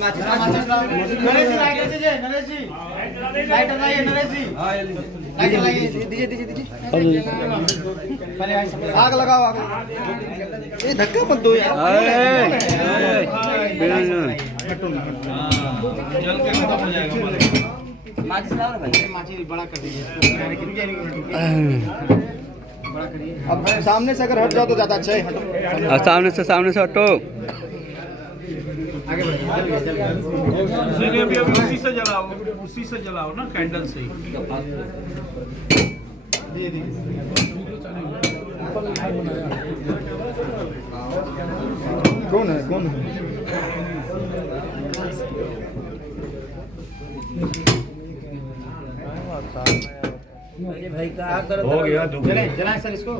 नरेश जी lighter दीजिए, नरेश जी lighter लाइए, नरेश जी lighter लाइए, दीजिए दीजिए दीजिए। आग लगाओ, आग ये धक्का मत दो यार। जल के खत्म हो जाएगा। माचिस लाओ भाई, माचिस बड़ा कर दीजिए इसको, बड़ा करिए। अब सामने से अगर हट जाओ तो ज्यादा अच्छा है। हटो, सामने से हटो। आगे बढ़िए। नहीं अभी उसी से जलाओ ना, कैंडल से ही। कौन है भाई का हो गया। जलाएं सर इसको।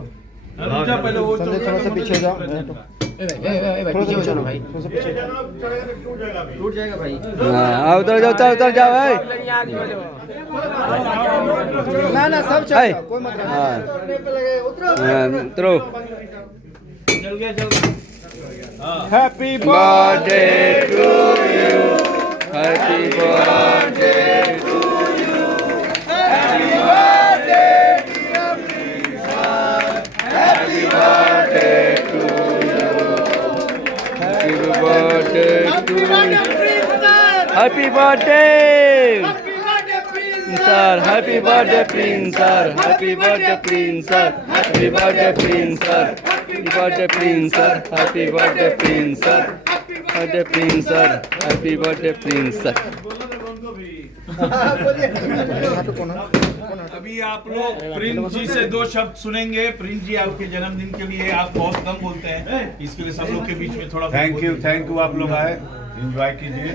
पहले वो थोड़ा सा पीछे जाओ, पीछे हो जाओ भाई, थोड़ा सा पीछे। टूट जाएगा भाई। हाँ उधर जाओ भाई। ना सब चल, कोई मत उतरो। जल गया। Happy birthday to you, happy birthday to you, happy birthday dear prince, happy birthday to you, happy birthday to you, happy birthday sir, happy birthday prince sir, happy birthday prince sir, happy birthday prince sir, happy birthday prince sir, happy birthday prince sir, birthday prince sir, happy birthday prince sir. अभी आप लोग Prince जी से 2 शब्द सुनेंगे। Prince जी आपके जन्मदिन के लिए आप बहुत कम बोलते हैं, इसके लिए सब लोग के बीच में थोड़ा थैंक यू आप लोग आए, एंजॉय कीजिए।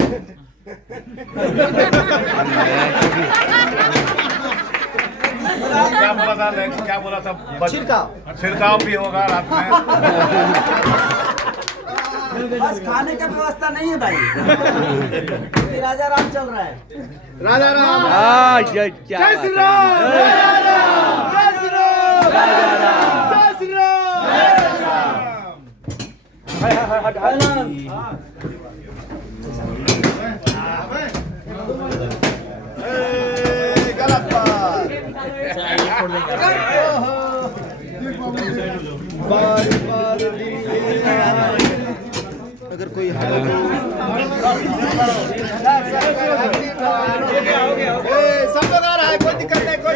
क्या बोला था? छिड़काव भी होगा रात में। बस खाने का व्यवस्था नहीं है भाई। राजा राम चल रहा है। राजा राम, जय श्री राम, जय श्री राम, जय श्री राम, जय श्री राम। गलत बात। अगर कोई सब लोग आ रहा है, कोई दिक्कत नहीं, कोई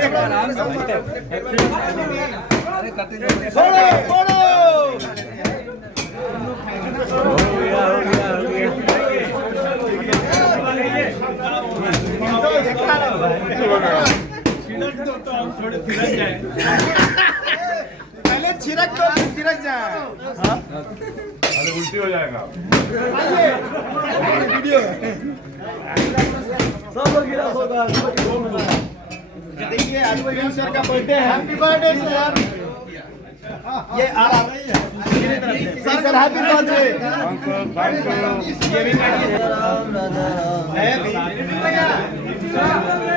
पहले छिड़क तो छिड़क जाए, अरे उल्टी हो जाएगा। वीडियो सब लोग गिरा होगा। देखिए आज प्रिंस सर का बर्थडे है। Happy birthday sir. ये आ रहा है सर, हैप्पी बर्थडे। ये भी